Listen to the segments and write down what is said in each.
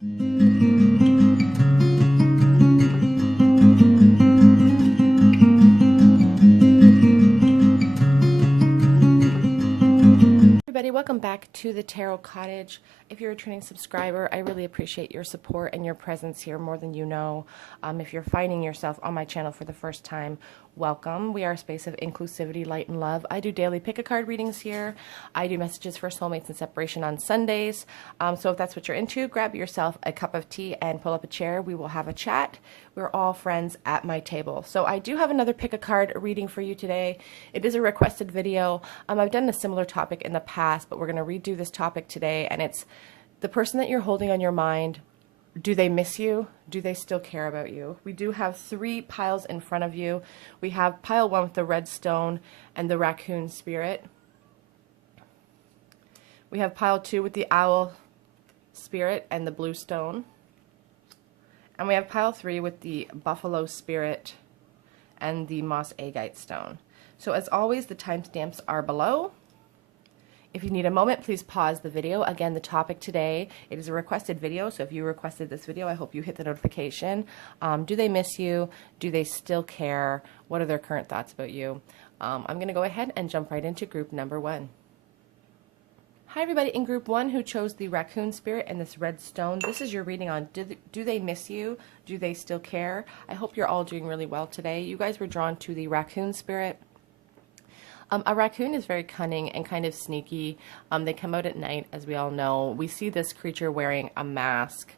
Everybody, welcome back to the Tarot Cottage. If you're a returning subscriber, I really appreciate your support and your presence here more than you know. If you're finding yourself on my channel for the first time, welcome. We are a space of inclusivity, light, and love. I do daily pick-a-card readings here. I do messages for soulmates and separation on Sundays. So if that's what you're into, grab yourself a cup of tea and pull up a chair. We will have a chat. We're all friends at my table. So I do have another pick-a-card reading for you today. It is a requested video. I've done a similar topic in the past, but we're going to redo this topic today, and it's the person that you're holding on your mind. Do they miss you? Do they still care about you? We do have 3 piles in front of you. We have pile 1 with the red stone and the raccoon spirit. We have pile 2 with the owl spirit and the blue stone. And we have pile 3 with the buffalo spirit and the moss agate stone. So as always, the timestamps are below. If you need a moment, please pause the video. Again, the topic today, it is a requested video, so if you requested this video, I hope you hit the notification. Do they miss you? Do they still care? What are their current thoughts about you? I'm going to go ahead and jump right into group number 1. Hi everybody in group 1 who chose the raccoon spirit and this red stone. This is your reading on do they miss you? Do they still care? I hope you're all doing really well today. You guys were drawn to the raccoon spirit. A raccoon is very cunning and kind of sneaky. They come out at night, as we all know. We see this creature wearing a mask.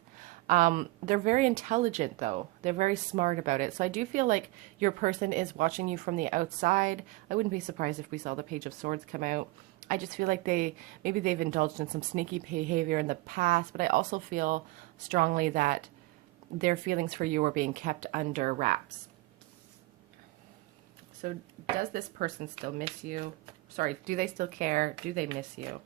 They're very intelligent, though. They're very smart about it. So I do feel like your person is watching you from the outside. I wouldn't be surprised if we saw the Page of Swords come out. I just feel like maybe they've indulged in some sneaky behavior in the past, but I also feel strongly that their feelings for you are being kept under wraps. So does this person still miss you? Sorry, do they still care? Do they miss you?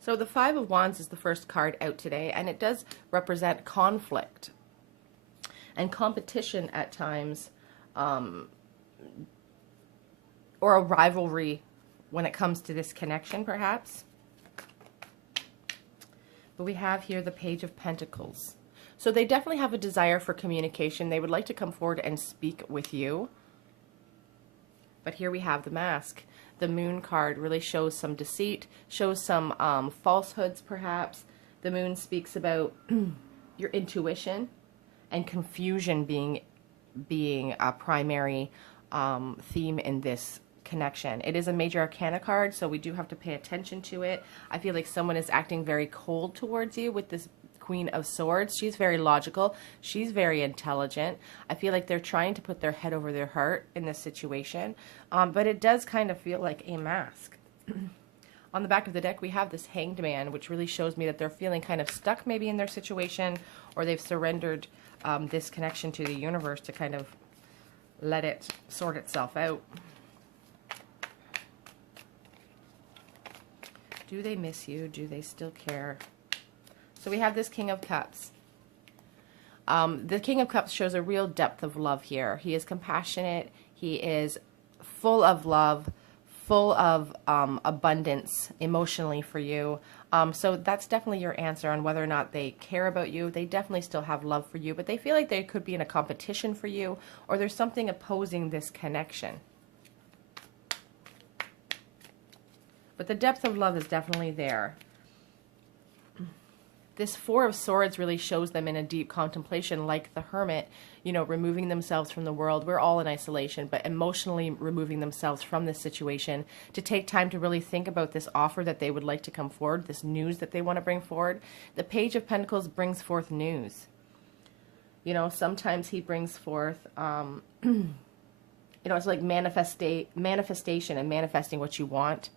So the 5 of Wands is the first card out today, and it does represent conflict and competition at times, or a rivalry when it comes to this connection, perhaps. But we have here the Page of Pentacles. So they definitely have a desire for communication. They would like to come forward and speak with you. But here we have the Mask. The Moon card really shows some deceit, shows some falsehoods, perhaps. The Moon speaks about your intuition and confusion being a primary theme in this connection. It is a major arcana card, so we do have to pay attention to it. I feel like someone is acting very cold towards you with this Queen of Swords. She's very logical. She's very intelligent. I feel like they're trying to put their head over their heart in this situation, but it does kind of feel like a mask. On the back of the deck, we have this Hanged Man, which really shows me that they're feeling kind of stuck maybe in their situation, or they've surrendered this connection to the universe to kind of let it sort itself out. Do they miss you? Do they still care? So we have this King of Cups. The King of Cups shows a real depth of love here. He is compassionate. He is full of love, full of abundance emotionally for you. So that's definitely your answer on whether or not they care about you. They definitely still have love for you, but they feel like they could be in a competition for you, or there's something opposing this connection. But the depth of love is definitely there. This 4 of Swords really shows them in a deep contemplation, like the Hermit, you know, removing themselves from the world. We're all in isolation, but emotionally removing themselves from this situation to take time to really think about this offer that they would like to come forward, this news that they want to bring forward. The Page of Pentacles brings forth news. You know, sometimes he brings forth, you know, it's like manifestation and manifesting what you want.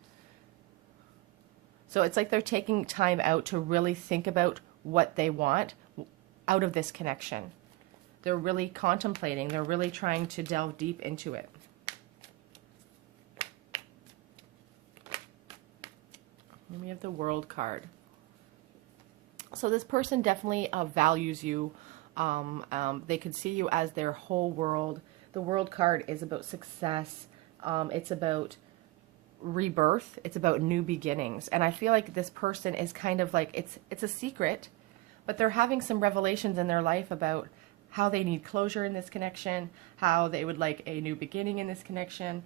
So it's like they're taking time out to really think about what they want out of this connection. They're really contemplating. They're really trying to delve deep into it. And we have the World card. So this person definitely values you. They could see you as their whole world. The World card is about success. It's about rebirth. It's about new beginnings. And I feel like this person is kind of like, it's a secret, but they're having some revelations in their life about how they need closure in this connection, how they would like a new beginning in this connection.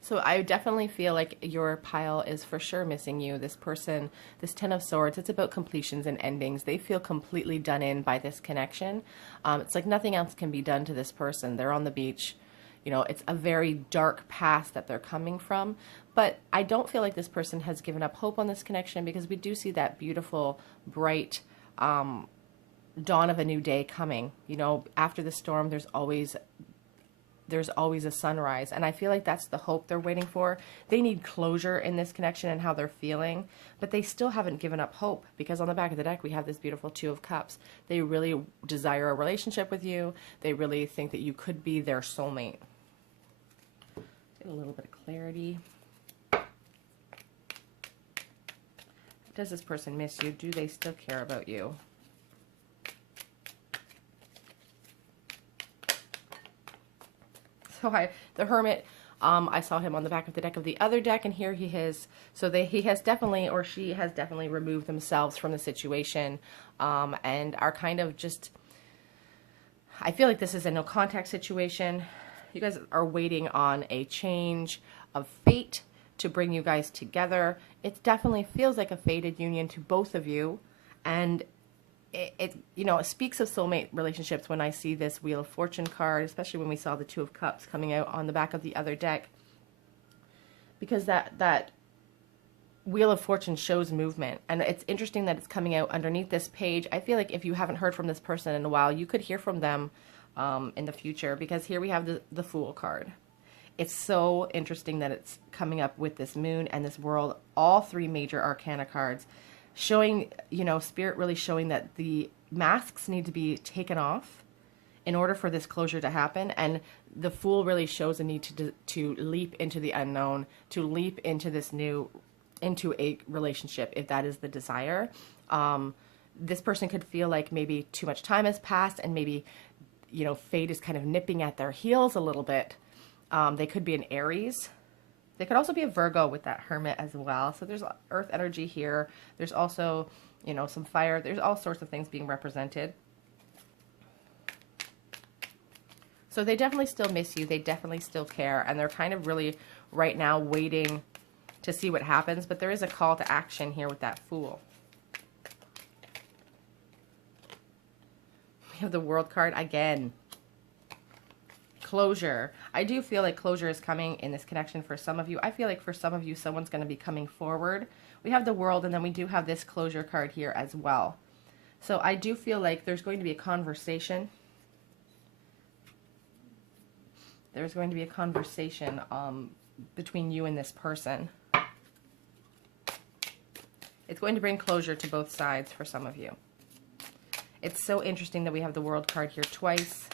So I definitely feel like your pile is for sure missing you. This person, this Ten of Swords, it's about completions and endings. They feel completely done in by this connection. It's like nothing else can be done to this person. They're on the beach. You know, it's a very dark past that they're coming from. But I don't feel like this person has given up hope on this connection, because we do see that beautiful, bright dawn of a new day coming. You know, after the storm, there's always a sunrise. And I feel like that's the hope they're waiting for. They need closure in this connection and how they're feeling, but they still haven't given up hope, because on the back of the deck, we have this beautiful Two of Cups. They really desire a relationship with you. They really think that you could be their soulmate. Get a little bit of clarity. Does this person miss you? Do they still care about you? So the Hermit, I saw him on the back of the deck of the other deck, and here he is. So he has definitely, or she has definitely removed themselves from the situation, and are kind of just, I feel like this is a no contact situation. You guys are waiting on a change of fate to bring you guys together. It definitely feels like a fated union to both of you, and it you know, it speaks of soulmate relationships when I see this Wheel of Fortune card, especially when we saw the Two of Cups coming out on the back of the other deck, because that Wheel of Fortune shows movement, and it's interesting that it's coming out underneath this page. I feel like if you haven't heard from this person in a while, you could hear from them in the future, because here we have the Fool card. It's so interesting that it's coming up with this Moon and this World, all three major arcana cards, showing, you know, Spirit really showing that the masks need to be taken off in order for this closure to happen. And the Fool really shows a need to leap into the unknown, to leap into this into a relationship, if that is the desire. This person could feel like maybe too much time has passed, and maybe, you know, fate is kind of nipping at their heels a little bit. They could be an Aries. They could also be a Virgo with that Hermit as well. So there's earth energy here. There's also, you know, some fire. There's all sorts of things being represented. So they definitely still miss you. They definitely still care. And they're kind of really right now waiting to see what happens. But there is a call to action here with that Fool. We have the World card again. Closure. I do feel like closure is coming in this connection for some of you. I feel like for some of you, someone's going to be coming forward. We have the World, and then we do have this closure card here as well. So I do feel like there's going to be a conversation. There's going to be a conversation between you and this person. It's going to bring closure to both sides for some of you. It's so interesting that we have the World card here twice.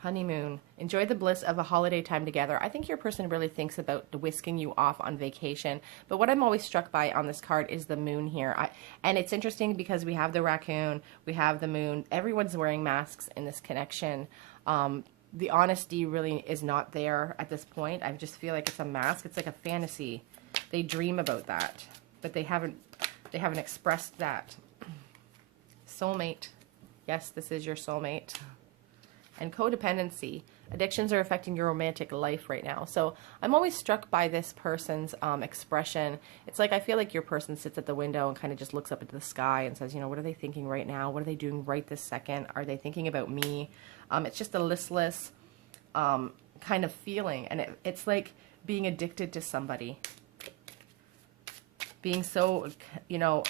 Honeymoon. Enjoy the bliss of a holiday time together. I think your person really thinks about whisking you off on vacation. But what I'm always struck by on this card is the Moon here. And it's interesting because we have the raccoon, we have the Moon. Everyone's wearing masks in this connection. The honesty really is not there at this point. I just feel like it's a mask. It's like a fantasy. They dream about that, but they haven't expressed that. Soulmate. Yes, this is your soulmate. And codependency. Addictions are affecting your romantic life right now. So I'm always struck by this person's expression. It's like I feel like your person sits at the window and kind of just looks up into the sky and says, you know, what are they thinking right now? What are they doing right this second? Are they thinking about me? It's just a listless kind of feeling. And it's like being addicted to somebody. Being so, you know,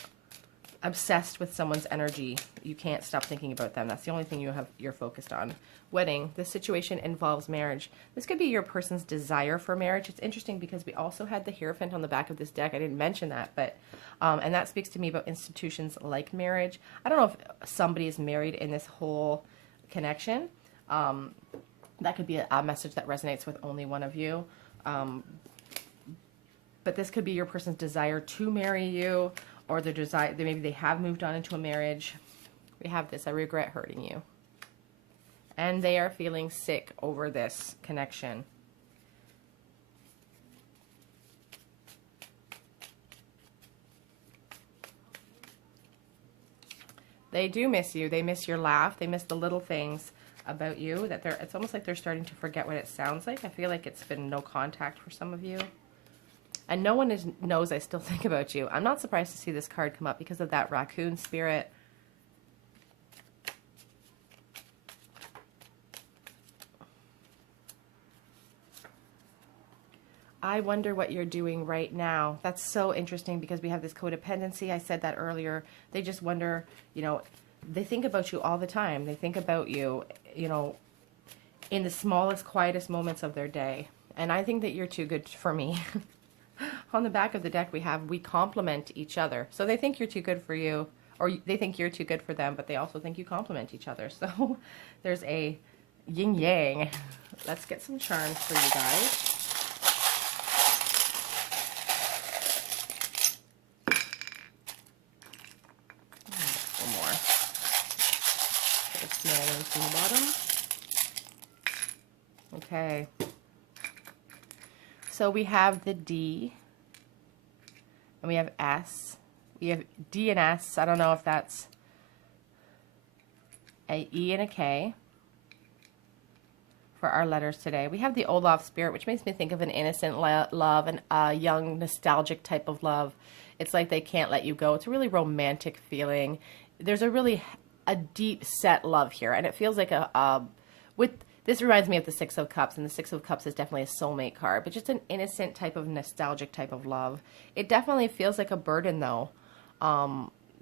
obsessed with someone's energy. You can't stop thinking about them. That's the only thing you're focused on. Wedding. This situation involves marriage. This could be your person's desire for marriage. It's interesting because we also had the Hierophant on the back of this deck. I didn't mention that, but and that speaks to me about institutions like marriage. I don't know if somebody is married in this whole connection. That could be a message that resonates with only one of you. But this could be your person's desire to marry you, or their desire, maybe they have moved on into a marriage. We have this, I regret hurting you. And they are feeling sick over this connection. They do miss you. They miss your laugh. They miss the little things about you that it's almost like they're starting to forget what it sounds like. I feel like it's been no contact for some of you. And no one knows I still think about you. I'm not surprised to see this card come up because of that raccoon spirit. I wonder what you're doing right now. That's so interesting because we have this codependency. I said that earlier. They just wonder, you know, they think about you all the time. They think about you, you know, in the smallest, quietest moments of their day. And I think that you're too good for me. On the back of the deck, we complement each other. So they think you're too good for you, or they think you're too good for them, but they also think you complement each other. So there's a yin-yang. Let's get some charms for you guys. One more. Put a small one from the bottom. Okay. So we have the D, and we have S. We have D and S. I don't know if that's a E and a K for our letters today. We have the Olaf spirit, which makes me think of an innocent love and a young, nostalgic type of love. It's like they can't let you go. It's a really romantic feeling. There's a deep set love here, and it feels like this reminds me of the Six of Cups, and the Six of Cups is definitely a soulmate card, but just an innocent type of nostalgic type of love. It definitely feels like a burden, though,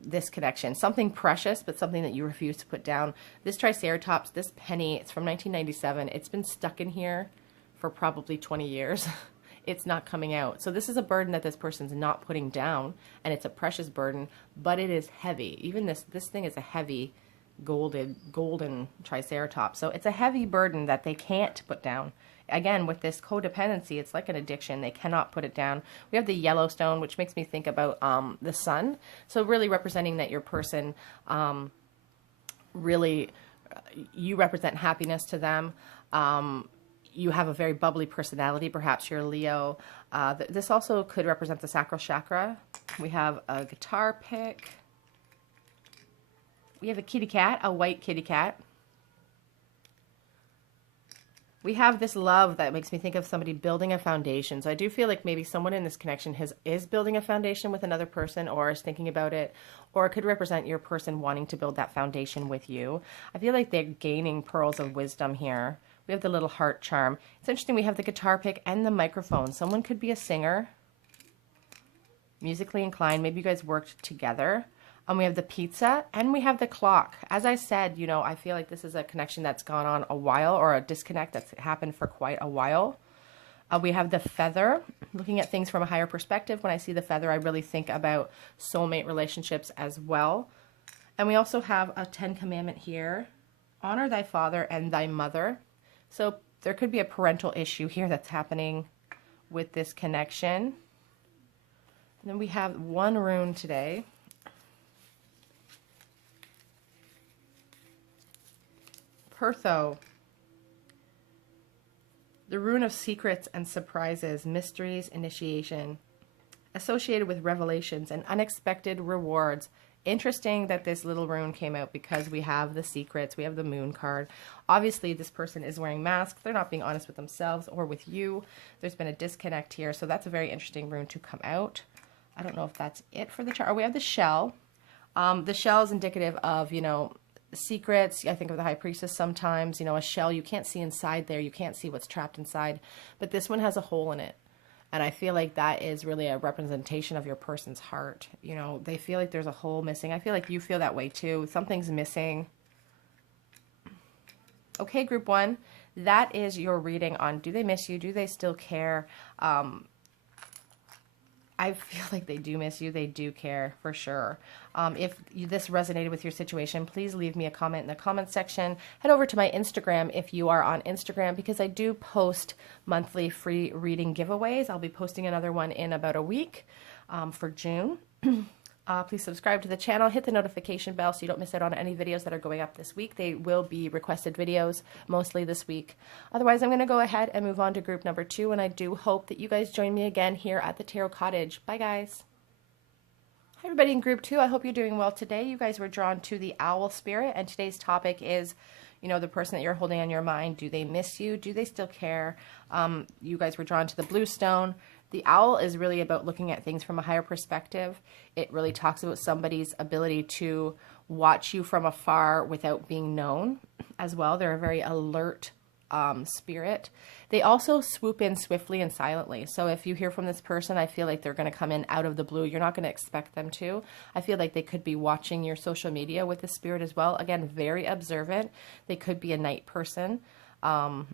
this connection. Something precious, but something that you refuse to put down. This Triceratops, this penny, it's from 1997. It's been stuck in here for probably 20 years. It's not coming out. So this is a burden that this person's not putting down, and it's a precious burden, but it is heavy. Even this thing is a heavy golden Triceratops. So it's a heavy burden that they can't put down. Again, with this codependency, it's like an addiction. They cannot put it down. We have the Yellowstone, which makes me think about the sun. So really representing that your person really, you represent happiness to them. You have a very bubbly personality. Perhaps you're a Leo. This also could represent the sacral chakra. We have a guitar pick. We have a kitty cat, a white kitty cat. We have this love that makes me think of somebody building a foundation. So I do feel like maybe someone in this connection is building a foundation with another person, or is thinking about it, or it could represent your person wanting to build that foundation with you. I feel like they're gaining pearls of wisdom here. We have the little heart charm. It's interesting, we have the guitar pick and the microphone. Someone could be a singer, musically inclined. Maybe you guys worked together. We have the pizza, and we have the clock. As I said, you know, I feel like this is a connection that's gone on a while, or a disconnect that's happened for quite a while. We have the feather, looking at things from a higher perspective. When I see the feather, I really think about soulmate relationships as well. And we also have a 10 commandment here. Honor thy father and thy mother. So there could be a parental issue here that's happening with this connection. And then we have one rune today. Pertho, the rune of secrets and surprises, mysteries, initiation, associated with revelations and unexpected rewards. Interesting that this little rune came out because we have the secrets, we have the moon card. Obviously, this person is wearing masks. They're not being honest with themselves or with you. There's been a disconnect here, so that's a very interesting rune to come out. I don't know if that's it for the chart. We have the shell. The shell is indicative of, you know, secrets. I think of the high priestess sometimes, you know, a shell, you can't see inside there, you can't see what's trapped inside, but this one has a hole in it, and I feel like that is really a representation of your person's heart. You know, they feel like there's a hole missing. I feel like you feel that way too. Something's missing. Okay, group one, that is your reading on do they miss you, do they still care. I feel like they do miss you. They do care, for sure. If this resonated with your situation, please leave me a comment in the comment section. Head over to my Instagram if you are on Instagram, because I do post monthly free reading giveaways. I'll be posting another one in about a week for June. Please subscribe to the channel, hit the notification bell so you don't miss out on any videos that are going up this week. They will be requested videos mostly this week. Otherwise, I'm going to go ahead and move on to group number 2, and I do hope that you guys join me again here at the Tarot Cottage. Bye, guys. Hi, everybody in group 2. I hope you're doing well today. You guys were drawn to the Owl Spirit, and today's topic is, you know, the person that you're holding on your mind. Do they miss you? Do they still care? You guys were drawn to the Blue Stone. The owl is really about looking at things from a higher perspective. It really talks about somebody's ability to watch you from afar without being known as well. They're a very alert spirit. They also swoop in swiftly and silently. So if you hear from this person, I feel like they're going to come in out of the blue. You're not going to expect them to. I feel like they could be watching your social media with the spirit as well. Again, very observant. They could be a night person. An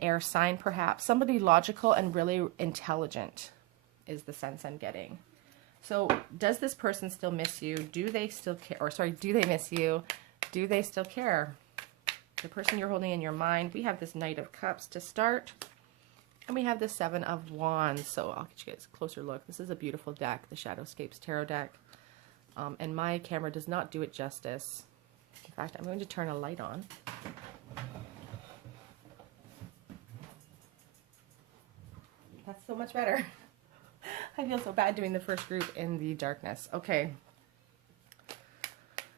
air sign perhaps, somebody logical and really intelligent is the sense I'm getting. So does this person still miss you? Do they still care? Or sorry, do they miss you? Do they still care? The person you're holding in your mind. We have this Knight of Cups to start, and we have the Seven of Wands. So I'll get you guys a closer look. This is a beautiful deck, the Shadowscapes Tarot deck, and my camera does not do it justice. In fact, I'm going to turn a light on. That's so much better. I feel so bad doing the first group in the darkness. Okay.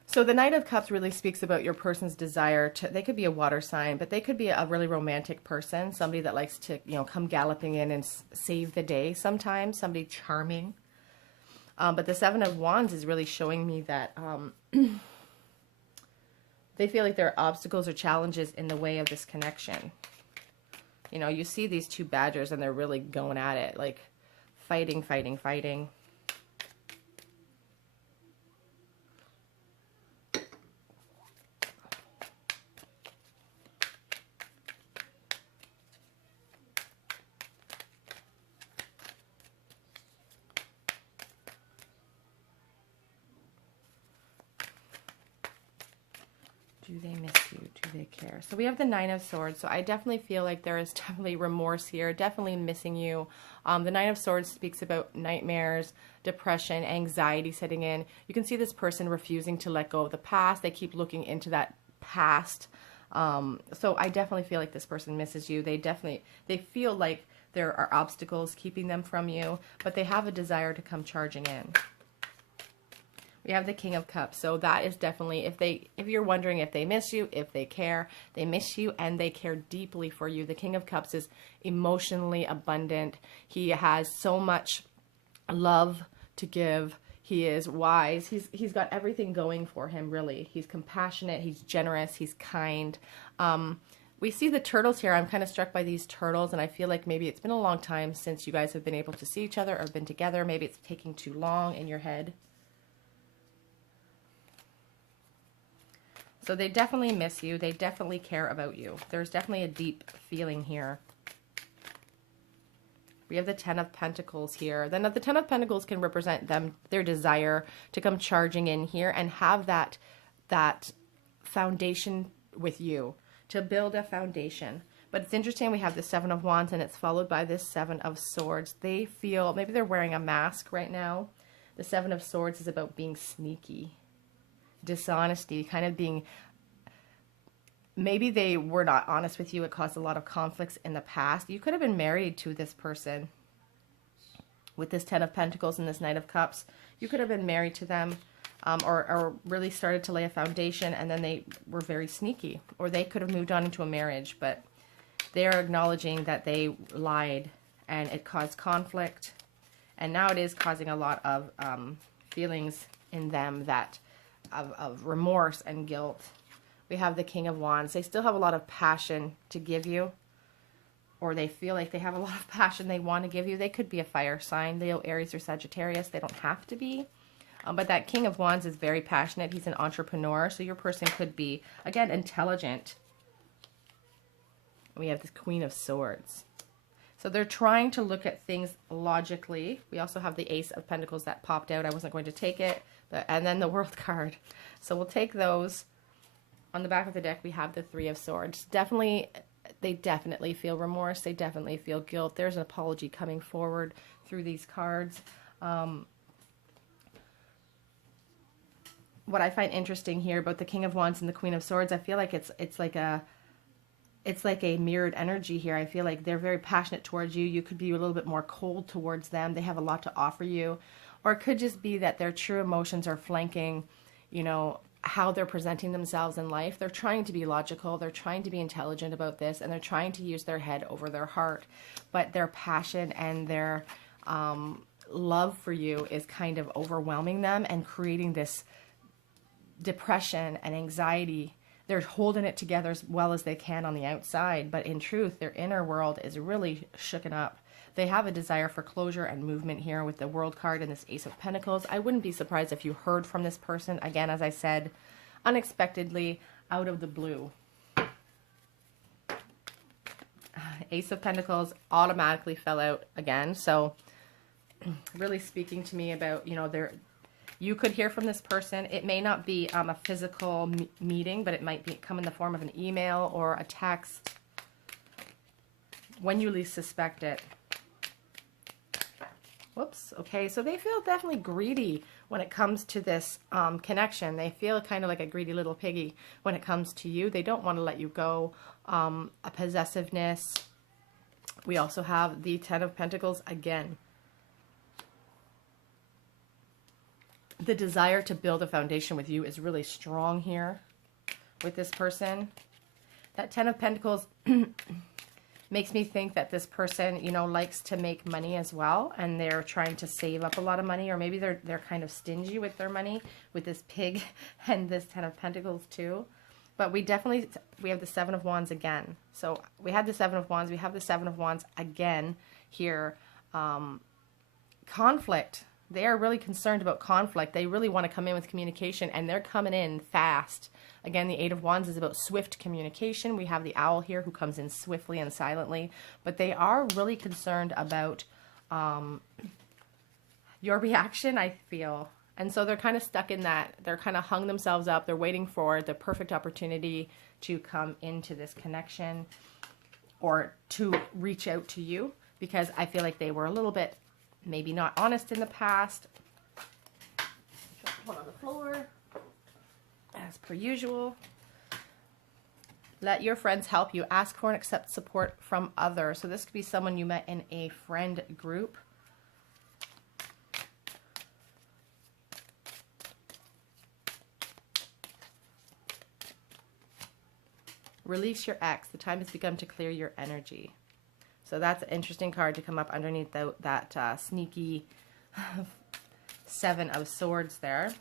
So the Knight of Cups really speaks about your person's desire to, they could be a water sign, but they could be a really romantic person, somebody that likes to, you know, come galloping in and save the day sometimes, somebody charming. But the Seven of Wands is really showing me that they feel like there are obstacles or challenges in the way of this connection. You know, you see these two badgers and they're really going at it, like fighting, fighting, fighting. Do they miss you? Do they care? So we have the Nine of Swords. So I definitely feel like there is definitely remorse here, definitely missing you. The Nine of Swords speaks about nightmares, depression, anxiety setting in. You can see this person refusing to let go of the past. They keep looking into that past. So I definitely feel like this person misses you. They feel like there are obstacles keeping them from you, but they have a desire to come charging in. We have the King of Cups. So that is definitely, if you're wondering if they miss you, if they care, they miss you and they care deeply for you. The King of Cups is emotionally abundant. He has so much love to give. He is wise. He's got everything going for him, really. He's compassionate. He's generous. He's kind. We see the turtles here. I'm kind of struck by these turtles, and I feel like maybe it's been a long time since you guys have been able to see each other or been together. Maybe it's taking too long in your head. So they definitely miss you. They definitely care about you. There's definitely a deep feeling here. We have the Ten of Pentacles here. Then the Ten of Pentacles can represent their desire to come charging in here and have that foundation with you, to build a foundation. But it's interesting, we have the Seven of Wands and it's followed by this Seven of Swords. They feel, maybe they're wearing a mask right now. The Seven of Swords is about being sneaky. Dishonesty, kind of being, maybe they were not honest with you. It caused a lot of conflicts in the past. You could have been married to this person with this Ten of Pentacles and this Knight of Cups. You could have been married to them, or really started to lay a foundation, and then they were very sneaky, or they could have moved on into a marriage, but they're acknowledging that they lied and it caused conflict, and now it is causing a lot of feelings in them that of remorse and guilt. We have the King of Wands. They still have a lot of passion to give you, or they feel like they have a lot of passion they want to give you. They could be a fire sign, Leo, Aries, or Sagittarius. They don't have to be. But that King of Wands is very passionate. He's an entrepreneur, so your person could be, again, intelligent. We have the Queen of Swords. So they're trying to look at things logically. We also have the Ace of Pentacles that popped out. I wasn't going to take it, and then the World card. So we'll take those. On the back of the deck, we have the Three of Swords. They definitely feel remorse. They definitely feel guilt. There's an apology coming forward through these cards. what I find interesting here about the King of Wands and the Queen of Swords, I feel like it's like a mirrored energy here. I feel like they're very passionate towards you. You could be a little bit more cold towards them. They have a lot to offer you. Or it could just be that their true emotions are flanking, you know, how they're presenting themselves in life. They're trying to be logical. They're trying to be intelligent about this, and they're trying to use their head over their heart. But their passion and their love for you is kind of overwhelming them and creating this depression and anxiety. They're holding it together as well as they can on the outside, but in truth, their inner world is really shooken up. They have a desire for closure and movement here with the World card and this Ace of Pentacles. I wouldn't be surprised if you heard from this person, again, as I said, unexpectedly, out of the blue. Ace of Pentacles automatically fell out again, so really speaking to me about, you know, you could hear from this person. It may not be a physical meeting, but it might come in the form of an email or a text when you least suspect it. Whoops. Okay, so they feel definitely greedy when it comes to this connection. They feel kind of like a greedy little piggy when it comes to you. They don't want to let you go. A possessiveness. We also have the Ten of Pentacles again. The desire to build a foundation with you is really strong here with this person. That Ten of Pentacles makes me think that this person, you know, likes to make money as well, and they're trying to save up a lot of money, or maybe they're kind of stingy with their money with this pig and this Ten of Pentacles too. But we have the Seven of Wands again. So we had the Seven of Wands, we have the Seven of Wands again here. Conflict. They are really concerned about conflict. They really want to come in with communication, and they're coming in fast. Again, the Eight of Wands is about swift communication. We have the Owl here who comes in swiftly and silently, but they are really concerned about your reaction, I feel. And so they're kind of stuck in that. They're kind of hung themselves up. They're waiting for the perfect opportunity to come into this connection or to reach out to you, because I feel like they were a little bit maybe not honest in the past. Put on the floor. As per usual. Let your friends help you. Ask for and accept support from others. So this could be someone you met in a friend group. Release your ex. The time has begun to clear your energy. So that's an interesting card to come up underneath that sneaky Seven of Swords there.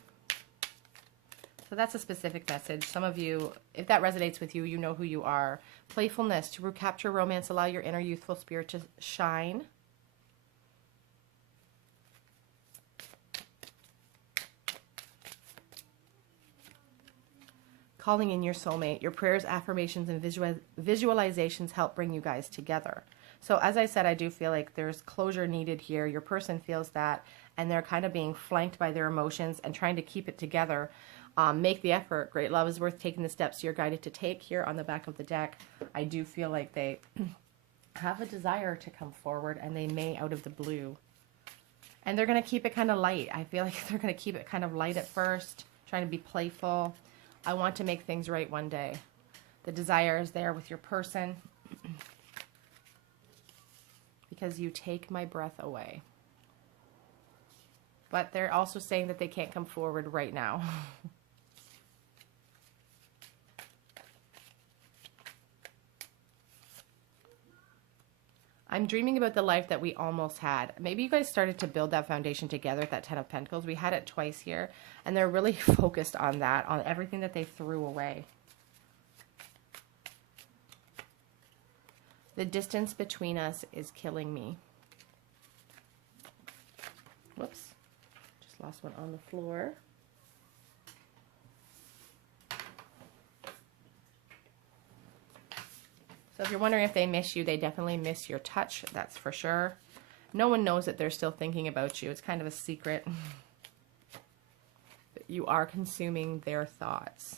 So that's a specific message. Some of you, if that resonates with you, you know who you are. Playfulness. To recapture romance, allow your inner youthful spirit to shine. Calling in your soulmate. Your prayers, affirmations, and visualizations help bring you guys together. So as I said, I do feel like there's closure needed here. Your person feels that, and they're kind of being flanked by their emotions and trying to keep it together. Make the effort. Great love is worth taking the steps you're guided to take here on the back of the deck. I do feel like they have a desire to come forward, and they may out of the blue. And they're going to keep it kind of light. I feel like they're going to keep it kind of light at first, trying to be playful. I want to make things right one day. The desire is there with your person. Because you take my breath away. But they're also saying that they can't come forward right now. I'm dreaming about the life that we almost had. Maybe you guys started to build that foundation together at that Ten of Pentacles. We had it twice here. And they're really focused on that, on everything that they threw away. The distance between us is killing me. Whoops. Just lost one on the floor. So if you're wondering if they miss you, they definitely miss your touch. That's for sure. No one knows that they're still thinking about you. It's kind of a secret. But you are consuming their thoughts.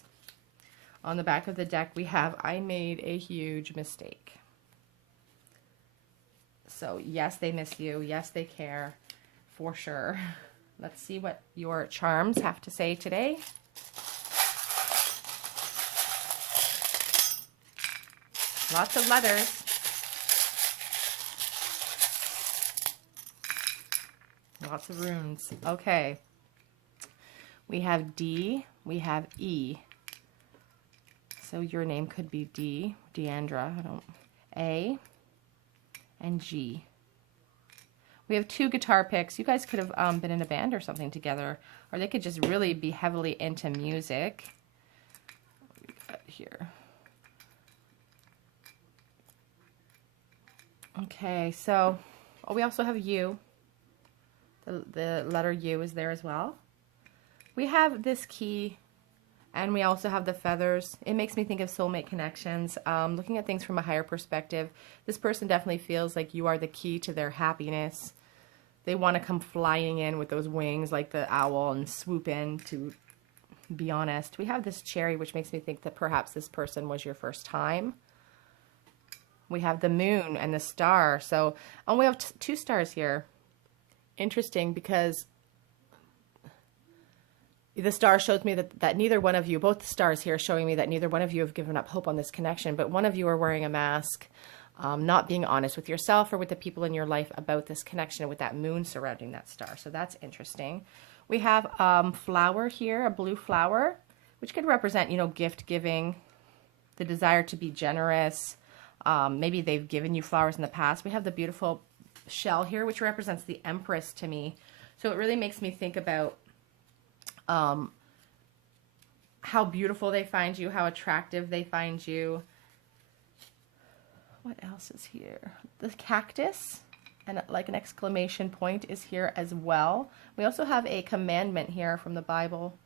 On the back of the deck, we have, I made a huge mistake. So yes, they miss you. Yes, they care, for sure. Let's see what your charms have to say today. Lots of letters. Lots of runes. Okay. We have D. We have E. So your name could be D. Deandra. A. And G. We have 2 guitar picks. You guys could have been in a band or something together. Or they could just really be heavily into music. What do we got here? Okay, so we also have U. The letter U is there as well. We have this key, and we also have the feathers. It makes me think of soulmate connections. Looking at things from a higher perspective, this person definitely feels like you are the key to their happiness. They want to come flying in with those wings like the owl and swoop in, to be honest. We have this cherry, which makes me think that perhaps this person was your first time. We have the moon and the star. So, we have 2 stars here. Interesting, because the star shows me that neither one of you, both the stars here showing me that neither one of you have given up hope on this connection, but one of you are wearing a mask, not being honest with yourself or with the people in your life about this connection, with that moon surrounding that star. So that's interesting. We have flower here, a blue flower, which could represent, gift giving, the desire to be generous. Maybe they've given you flowers in the past. We have the beautiful shell here, which represents the Empress to me. So it really makes me think about how beautiful they find you, how attractive they find you. What else is here? The cactus, and like an exclamation point, is here as well. We also have a commandment here from the Bible.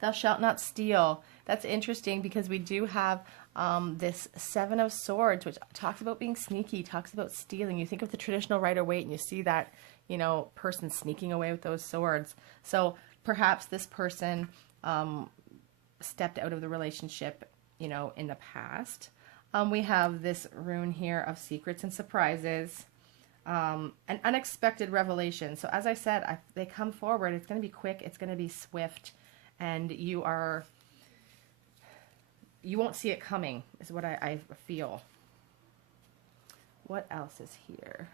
Thou shalt not steal. That's interesting, because we do have this 7 of Swords, which talks about being sneaky, talks about stealing. You think of the traditional Rider-Waite and you see that, person sneaking away with those swords. So perhaps this person stepped out of the relationship, in the past. We have this rune here of secrets and surprises, an unexpected revelation. So as I said, they come forward. It's going to be quick. It's going to be swift. And you won't see it coming, is what I feel. What else is here?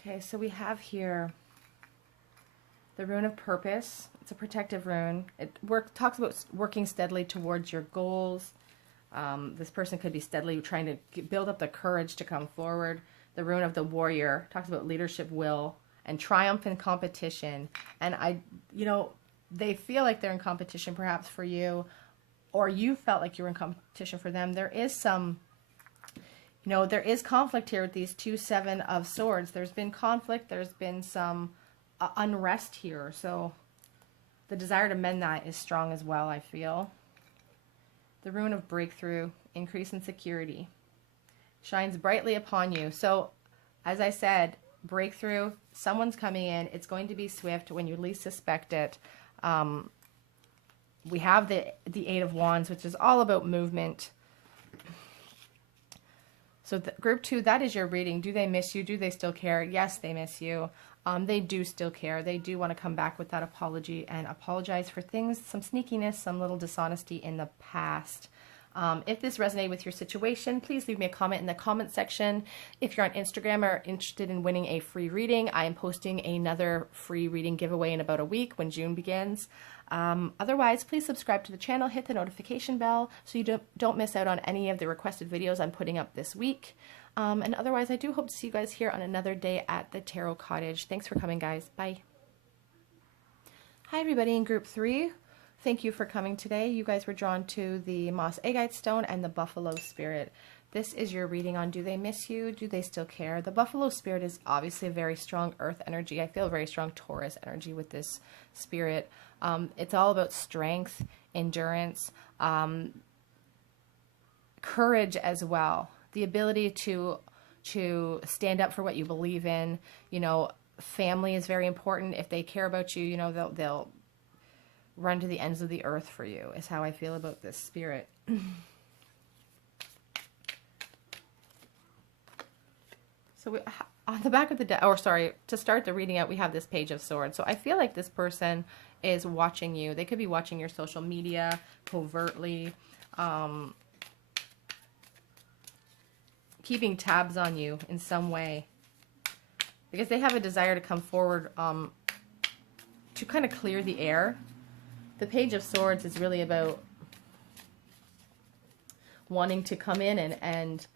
Okay, so we have here the rune of purpose. It's a protective rune. It talks about working steadily towards your goals. This person could be steadily trying to build up the courage to come forward. The rune of the warrior talks about leadership, will, and triumph in competition. And they feel like they're in competition perhaps for you, or you felt like you were in competition for them. There is some, there is conflict here with these 2 7 of Swords. There's been conflict. There's been some unrest here. So the desire to mend that is strong as well, I feel. The rune of breakthrough, increase in security, shines brightly upon you. So as I said, breakthrough, someone's coming in. It's going to be swift when you least suspect it. We have the 8 of Wands, which is all about movement. So group 2, that is your reading. Do they miss you? Do they still care? Yes, they miss you. They do still care. They do want to come back with that apology and apologize for things, some sneakiness, some little dishonesty in the past. If this resonated with your situation, please leave me a comment in the comment section. If you're on Instagram or interested in winning a free reading, I am posting another free reading giveaway in about a week when June begins. Otherwise, please subscribe to the channel, hit the notification bell so you don't miss out on any of the requested videos I'm putting up this week. And otherwise, I do hope to see you guys here on another day at the Tarot Cottage. Thanks for coming, guys. Bye. Hi, everybody in group 3. Thank you for coming today. You guys were drawn to the Moss Agate Stone and the Buffalo Spirit. This is your reading on do they miss you? Do they still care? The Buffalo Spirit is obviously a very strong earth energy. I feel a very strong Taurus energy with this spirit. It's all about strength, endurance, courage as well. The ability to stand up for what you believe in. Family is very important. If they care about you, they'll run to the ends of the earth for you, is how I feel about this spirit. So on the back of the deck, or sorry, to start the reading out, we have this Page of Swords. So I feel like this person is watching you. They could be watching your social media covertly, keeping tabs on you in some way, because they have a desire to come forward to kind of clear the air. The Page of Swords is really about wanting to come in and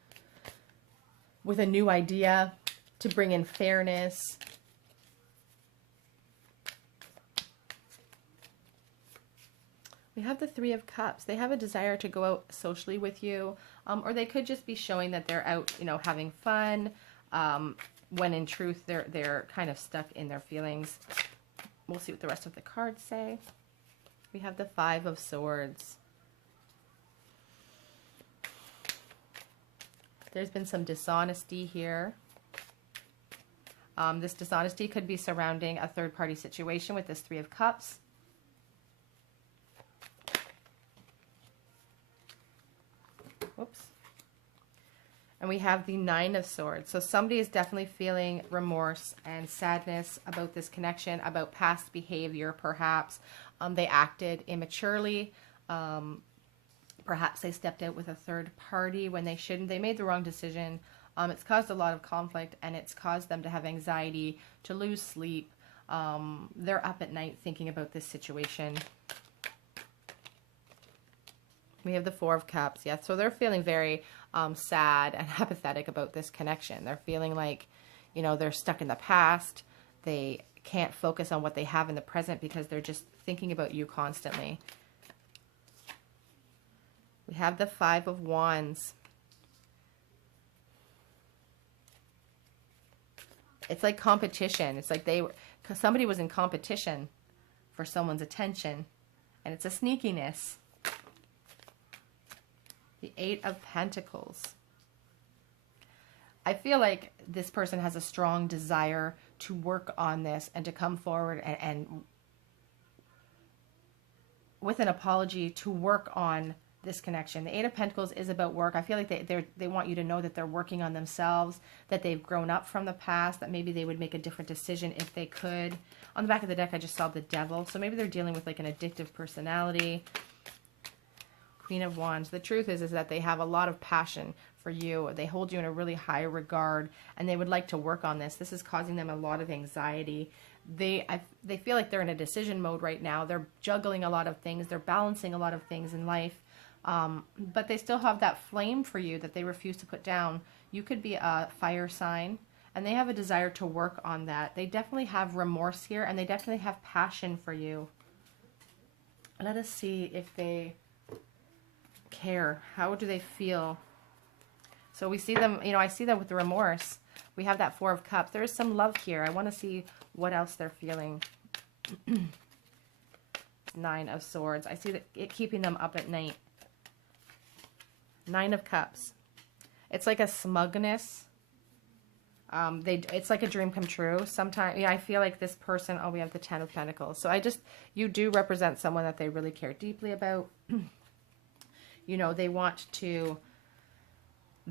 with a new idea, to bring in fairness. We have the Three of Cups. They have a desire to go out socially with you, or they could just be showing that they're out, you know, having fun, when in truth they're kind of stuck in their feelings. We'll see what the rest of the cards say. We have the Five of Swords. There's been some dishonesty here. This dishonesty could be surrounding a third-party situation with this Three of Cups. Whoops. And we have the Nine of Swords. So somebody is definitely feeling remorse and sadness about this connection, about past behavior, perhaps. They acted immaturely. Perhaps they stepped out with a third party when they shouldn't. They made the wrong decision. It's caused a lot of conflict, and it's caused them to have anxiety, to lose sleep. They're up at night thinking about this situation. We have the Four of Cups. Yeah, so they're feeling very sad and apathetic about this connection. They're feeling like, you know, they're stuck in the past. They can't focus on what they have in the present because they're just thinking about you constantly. We have the Five of Wands. It's like competition. It's like somebody was in competition for someone's attention, and it's a sneakiness. The Eight of Pentacles. I feel like this person has a strong desire to work on this and to come forward and with an apology to work on this connection. The Eight of Pentacles is about work. I feel like they want you to know that they're working on themselves, that they've grown up from the past, that maybe they would make a different decision if they could. On the back of the deck, I just saw the Devil. So maybe they're dealing with like an addictive personality. Queen of Wands. The truth is that they have a lot of passion for you. They hold you in a really high regard, and they would like to work on this. This is causing them a lot of anxiety. They feel like they're in a decision mode right now. They're juggling a lot of things. They're balancing a lot of things in life. But they still have that flame for you that they refuse to put down. You could be a fire sign, and they have a desire to work on that. They definitely have remorse here, and they definitely have passion for you. Let us see if they care. How do they feel? So we see them, you know, I see them with the remorse. We have that Four of Cups. There is some love here. I want to see what else they're feeling. Nine of Swords. I see it keeping them up at night. Nine of Cups. It's like a smugness. It's like a dream come true. Sometimes, yeah, I feel like this person, oh, we have the Ten of Pentacles. So you do represent someone that they really care deeply about. You know, they want to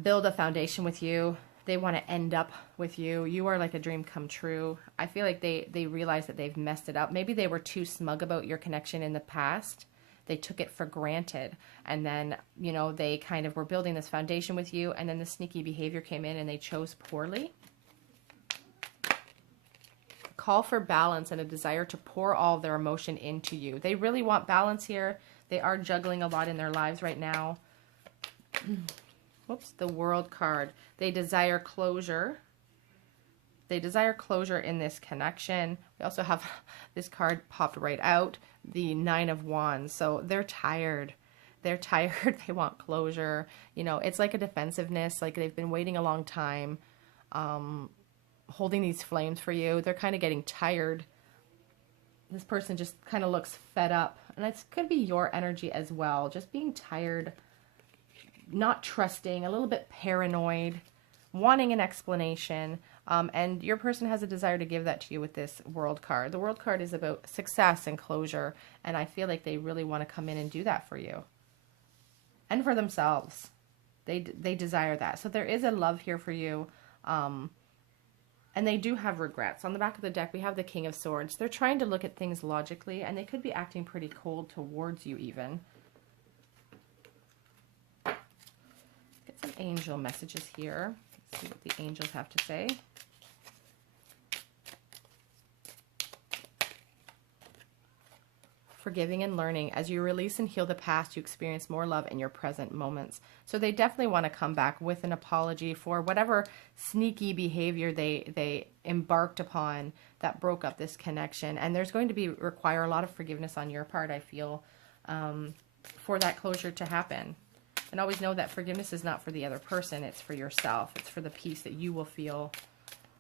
build a foundation with you. They want to end up with you. You are like a dream come true. I feel like they realize that they've messed it up. Maybe they were too smug about your connection in the past. They took it for granted. And then, you know, they kind of were building this foundation with you, and then the sneaky behavior came in and they chose poorly. Call for balance and a desire to pour all their emotion into you. They really want balance here. They are juggling a lot in their lives right now. Whoops, the World card. They desire closure. They desire closure in this connection. We also have this card popped right out, the Nine of Wands. So they're tired. They're tired. They want closure. You know, it's like a defensiveness. Like they've been waiting a long time, holding these flames for you. They're kind of getting tired. This person just kind of looks fed up. And this could be your energy as well. Just being tired, not trusting, a little bit paranoid, wanting an explanation. And your person has a desire to give that to you with this World card. The World card is about success and closure. And I feel like they really want to come in and do that for you. And for themselves. They desire that. So there is a love here for you. And they do have regrets. On the back of the deck, we have the King of Swords. They're trying to look at things logically, and they could be acting pretty cold towards you even. Get some angel messages here. Let's see what the angels have to say. Forgiving and learning. As you release and heal the past, you experience more love in your present moments. So they definitely want to come back with an apology for whatever sneaky behavior they embarked upon that broke up this connection. And there's going to require a lot of forgiveness on your part, I feel, for that closure to happen. And always know that forgiveness is not for the other person, it's for yourself. It's for the peace that you will feel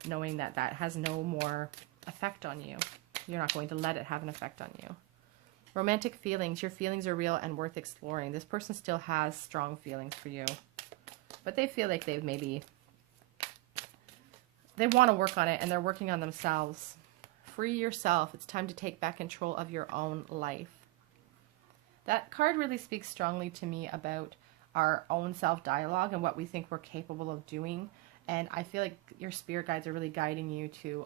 knowing that that has no more effect on you. You're not going to let it have an effect on you. Romantic feelings. Your feelings are real and worth exploring. This person still has strong feelings for you. But they feel like they want to work on it, and they're working on themselves. Free yourself. It's time to take back control of your own life. That card really speaks strongly to me about our own self-dialogue and what we think we're capable of doing. And I feel like your spirit guides are really guiding you to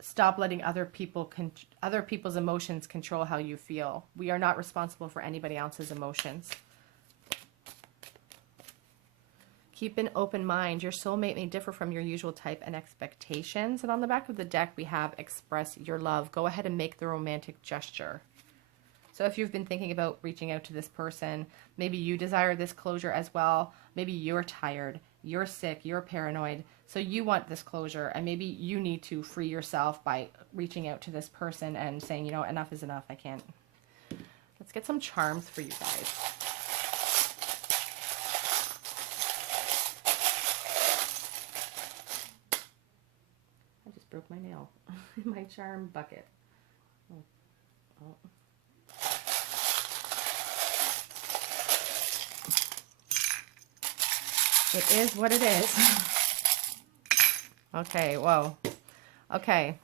stop letting other people's emotions control how you feel. We are not responsible for anybody else's emotions. Keep an open mind. Your soulmate may differ from your usual type and expectations. And on the back of the deck, we have express your love. Go ahead and make the romantic gesture. So if you've been thinking about reaching out to this person, maybe you desire this closure as well. Maybe you're tired, you're sick, you're paranoid. So you want this closure, and maybe you need to free yourself by reaching out to this person and saying, you know, enough is enough. I can't. Let's get some charms for you guys. I just broke my nail in my charm bucket. Oh. It is what it is. Okay, whoa. Okay.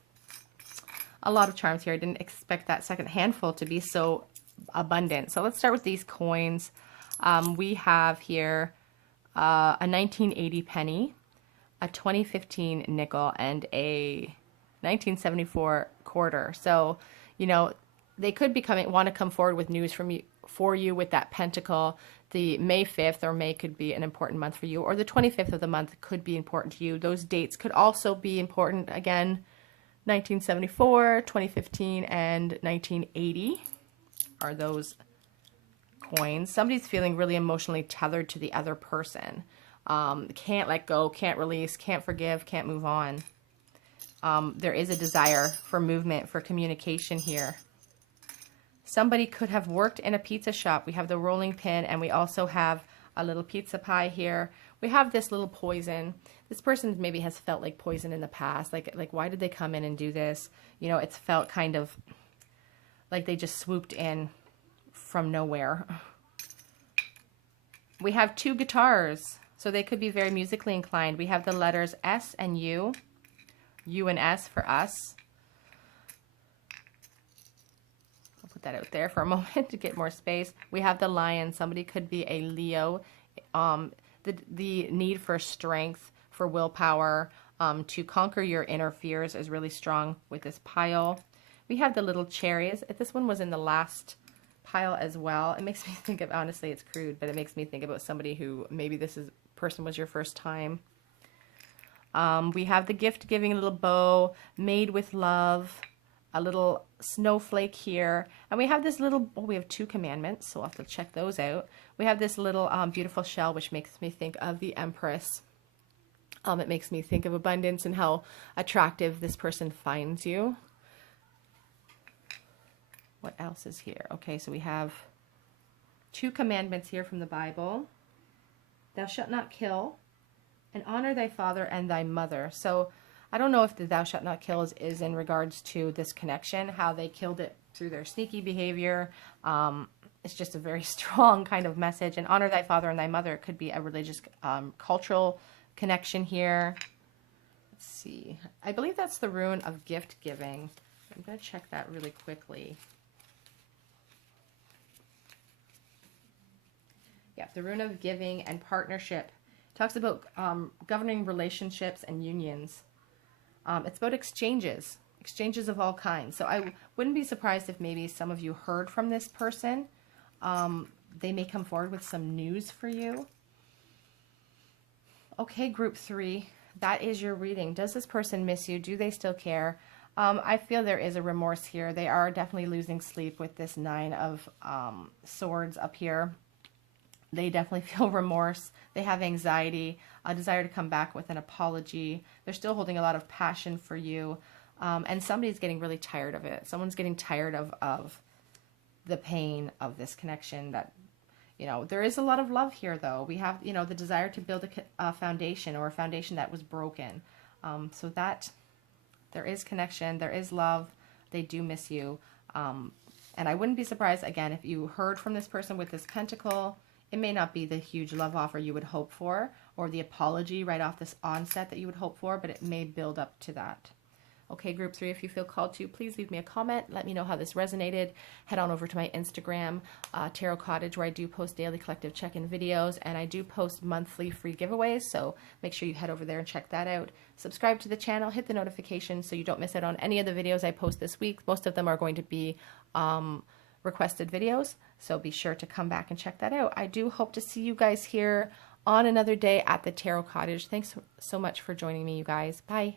A lot of charms here. I didn't expect that second handful to be so abundant. So let's start with these coins. We have here a 1980 penny, a 2015 nickel, and a 1974 quarter. So, you know, they could want to come forward with news for you with that pentacle. The May 5th or May could be an important month for you, or the 25th of the month could be important to you. Those dates could also be important. Again, 1974, 2015, and 1980 are those coins. Somebody's feeling really emotionally tethered to the other person. Can't let go, can't release, can't forgive, can't move on. There is a desire for movement, for communication here. Somebody could have worked in a pizza shop. We have the rolling pin, and we also have a little pizza pie here. We have this little poison. This person maybe has felt like poison in the past. Like why did they come in and do this? You know, it's felt kind of like they just swooped in from nowhere. We have two guitars, so they could be very musically inclined. We have the letters S and U. U and S for us. That out there for a moment to get more space. We have the lion. Somebody could be a Leo. The need for strength, for willpower, to conquer your inner fears is really strong with this pile. We have the little cherries. This one was in the last pile as well. It makes me think of, honestly, it's crude, but it makes me think about somebody who maybe person was your first time. We have the gift giving, a little bow made with love, a little snowflake here, and we have this little, we have 2 commandments, so I'll have to check those out. We have this little beautiful shell, which makes me think of the Empress. It makes me think of abundance and how attractive this person finds you. What else is here? Okay, so we have 2 commandments here from the Bible. Thou shalt not kill, and honor thy father and thy mother. So I don't know if the thou shalt not kill is in regards to this connection, how they killed it through their sneaky behavior. It's just a very strong kind of message. And honor thy father and thy mother could be a religious, cultural connection here. Let's see. I believe that's the rune of gift giving. I'm going to check that really quickly. Yeah, the rune of giving and partnership Talks about governing relationships and unions. It's about exchanges of all kinds. So I wouldn't be surprised if maybe some of you heard from this person. They may come forward with some news for you. Okay, group 3, that is your reading. Does this person miss you? Do they still care? I feel there is a remorse here. They are definitely losing sleep with this 9 of Swords up here. They definitely feel remorse. They have anxiety, a desire to come back with an apology. They're still holding a lot of passion for you. And somebody's getting really tired of it. Someone's getting tired of the pain of this connection. That, you know, there is a lot of love here, though. We have, you know, the desire to build a foundation, or a foundation that was broken. So that there is connection, there is love. They do miss you. And I wouldn't be surprised, again, if you heard from this person with this pentacle. It may not be the huge love offer you would hope for, or the apology right off this onset that you would hope for, but it may build up to that. Okay, group 3, if you feel called to, please leave me a comment. Let me know how this resonated. Head on over to my Instagram, Tarot Cottage, where I do post daily collective check-in videos, and I do post monthly free giveaways, so make sure you head over there and check that out. Subscribe to the channel, hit the notifications so you don't miss out on any of the videos I post this week. Most of them are going to be requested videos, so be sure to come back and check that out. I do hope to see you guys here on another day at the Tarot Cottage. Thanks so much for joining me, you guys. Bye.